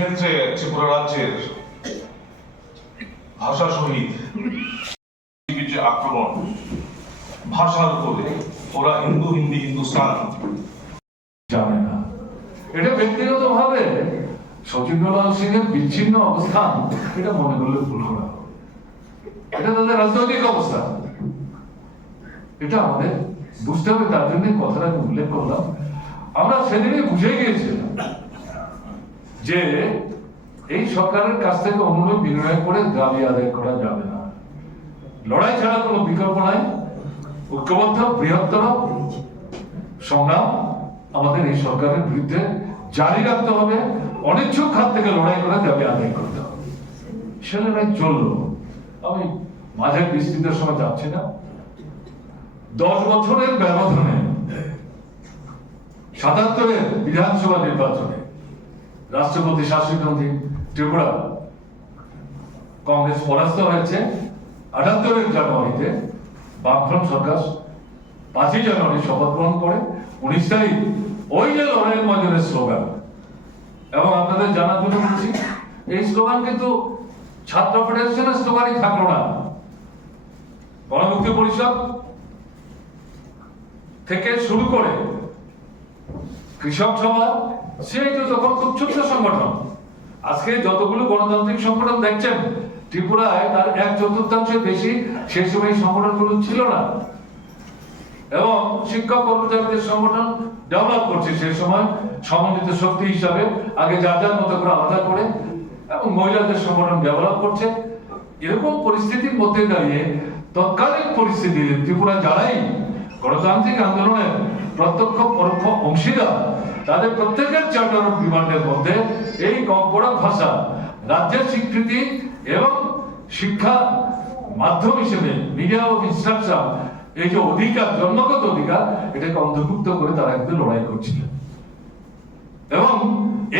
ক্ষেত্রে ত্রিপুরা রাজ্যের ভাষা শহীদ যে আক্রমণ, ভাষার উপরে ওরা হিন্দু, হিন্দি, হিন্দুস্তান জানে না। এটা ব্যক্তিগত ভাবে সচিন্দ্রলাল সিং এর বিচ্ছিন্ন অবস্থান, এটা মনে করলে ভুল করা এটা তাদের রাজনৈতিক অবস্থান এটা আমাদের বুঝতে হবে, তার জন্য কথাটা উল্লেখ করলাম। আমরা সেদিনই বুঝে গিয়েছিলাম। যে এই সরকারের কাছ থেকে অনুরোধ বিনয় করে দাবি আদায় করা যাবে না। লড়াই ছাড়া কোনো বিকল্প নাই। ঐক্যবদ্ধ, বৃহত্তর সংগ্রাম আমাদের এই সরকারের বিরুদ্ধে জারি রাখতে হবে। অনিচ্ছুক খাত থেকে লড়াই করে দাবি আদায় করতে হবে। সে লড়াই চলল। আমি মাঝের বিস্তৃতের সময় যাচ্ছি না। দশ বছরের ব্যবধানে সাতাত্তরের বিধানসভা নির্বাচনে রাষ্ট্রপতি শাসিত ত্রিপুরা। কংগ্রেস পরাস্ত হয়েছে। আটাত্তরের জানুয়ারিতে বামফ্রন্ট সরকার পাঁচই জানুয়ারি শপথ গ্রহণ করে। উনিশ তারিখ ওই যে লড়াইয়ের ময়দানের স্লোগান। এবং আপনাদের জানার জন্য বলছি, এই স্লোগান কিন্তু ছাত্র ফেডারেশনের স্লোগানই থাকল না। গণমুক্তি পরিষদ থেকে শুরু করে কৃষক সভা তো তখন খুব ছোট্ট সংগঠন। আজকে যতগুলো গণতান্ত্রিক সংগঠন দেখছেন, ত্রিপুরায় তার এক চতুর্থাংশের বেশি সেই সময় সংগঠনগুলো ছিল না। এবং শিক্ষক কর্মচারীদের সংগঠন ডেভেলপ করছে সেই সময় সমন্বিত শক্তি হিসাবে, আগে যার যার মতো করে আলাদা করে, এবং মহিলাদের সংগঠন ডেভেলপ করছে। এরকম পরিস্থিতির মধ্যে দাঁড়িয়ে তৎকালীন পরিস্থিতিতে ত্রিপুরা যারাই গণতান্ত্রিক আন্দোলনের প্রত্যক্ষ পরোক্ষ অংশীদার। তাদের প্রত্যেকের চার্টার অফ ডিমান্ডের মধ্যে এই কম্পড়া ভাষা রাজ্যের স্বীকৃতি এবং শিক্ষা মাধ্যম হিসেবে মিডিয়া অফ ইনস্ট্রাকশন এই যে অধিকার, জন্মগত অধিকার, এটাকে অন্তর্ভুক্ত করে তারা কিন্তু লড়াই করছিলেন। এবং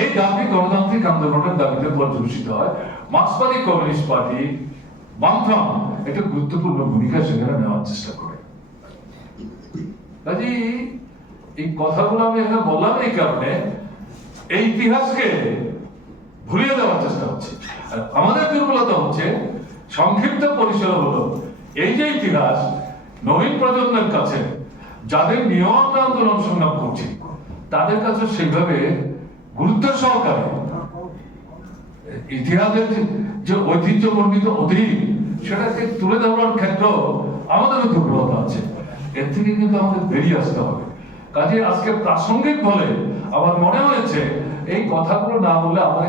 এই দাবি গণতান্ত্রিক আন্দোলনের দাবিতে পর্যবেসিত হয়। মার্ক্সবাদী কমিউনিস্ট পার্টি, বামফ্রন্ট, একটা গুরুত্বপূর্ণ ভূমিকা সেখানে নেওয়ার চেষ্টা করে। কাজে এই কথাগুলো আমি এখানে বললাম এই কারণে এই ইতিহাসকে ভুলিয়ে দেওয়ার চেষ্টা হচ্ছে আমাদের দুর্বলতা হচ্ছে সংক্ষিপ্ত পরিসর হলো এই যে ইতিহাস নবীন প্রজন্মের কাছে, যাদের নিয়ম আন্দোলন সংগ্রাম করছে, তাদের কাছে সেইভাবে গুরুত্ব সহকারে ইতিহাসের যে- যে ঐতিহ্য বর্ণিত অধীন, সেটাকে তুলে ধরার ক্ষেত্র আমাদেরও দুর্বলতা আছে। এর থেকে কিন্তু আমাদের বেরিয়ে আসতে হবে। কাজে আজকে প্রাসঙ্গিক বলে আমার মনে হয়েছে, এই কথাগুলো না বলে আমাদের